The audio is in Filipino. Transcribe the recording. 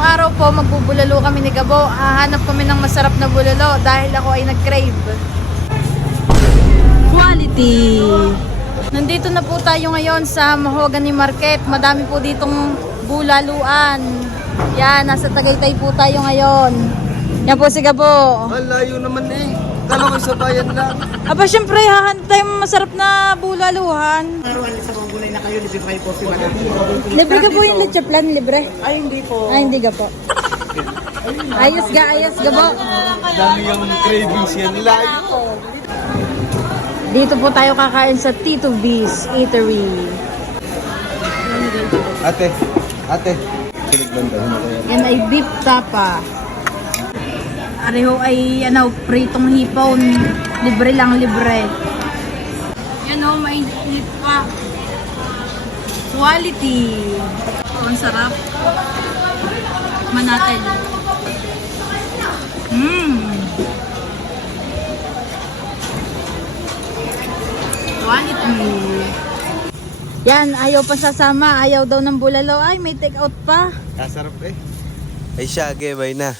ngayong araw po, magbubulalo kami ni Gabo. Hahanap kami ng masarap na bulalo dahil ako ay nag-crave. Quality! Nandito na po tayo ngayon sa Mahogany Market. Madami po ditong bulaluan. Yan, nasa Tagaytay po tayo ngayon. Yan po si Gabo. Layo naman eh. Kala ko sa bayan lang. Aba, syempre, hahanap tayo masarap na bulaluhan. Arawan sa mga gulay na kayo, libre kayo po si Madam. Libre ka po yung leche plan, libre? Ay, hindi po. Ay, hindi ka po. Ayos Gabo. Dami yung cravings yan. Layo. Dito po tayo kakain sa Tito B's Eatery. Ate. Yan ay beef tapa. Areho ay pritong hipon. Libre lang, libre. Yan o, may hip pa. Quality. Ang sarap. Manatel. Quality. Yan, ayaw pa sasama. Ayaw daw ng bulalo. Ay, may take out pa. Kasarap eh. Ay siya, gebay na.